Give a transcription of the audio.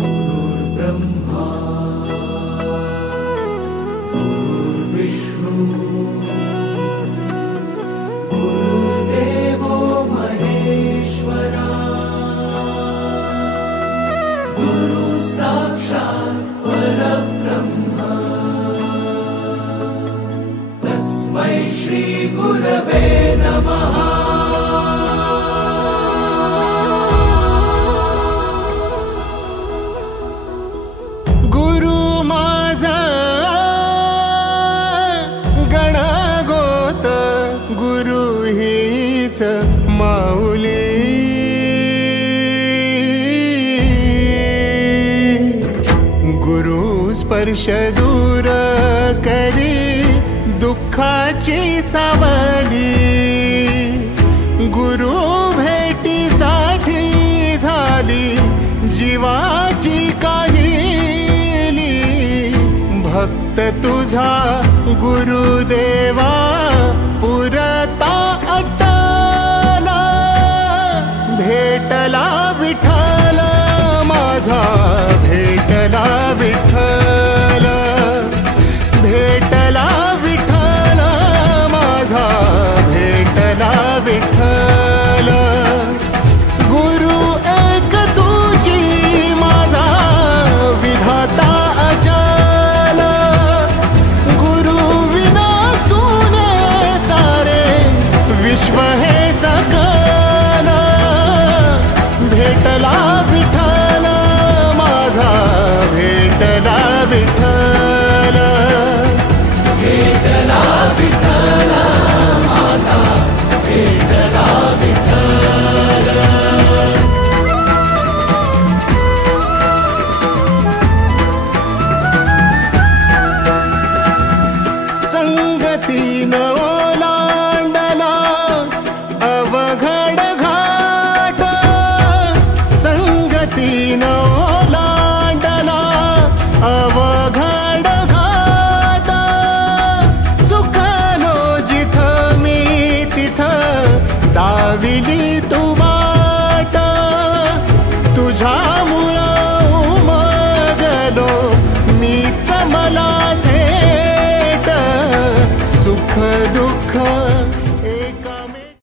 गुरुर्ब्रह्मा गुरुर्विष्णु गुरुर्देवो महेश्वरा गुरु साक्षात् परब्रह्म तस्मै श्री गुरवे नमः। माऊली गुरु स्पर्श दूर करी दुःखाची सावली गुरु भेटीसाठी झाली जीवाची काहिली भक्त तुझा गुरुदेवा पुरता भेटला विठ्ठल माझा भेटला विठ्ठल भेटला विठ्ठल माझा भेटला विठ्ठल गुरु एक तुझी माझा विधाता अचल गुरु विना सुने सारे विश्व हे सकल भेटला विठ्ठल माझा भेटला विठ्ठल भेटला विठ्ठल माझा भेटला विठ्ठल। संगतीन ओलांडला अवघड घाट संगतीन ओलांडला अवघड घाट चुकलो जिथं मी तिथं दाविली तू वाट तुझ्या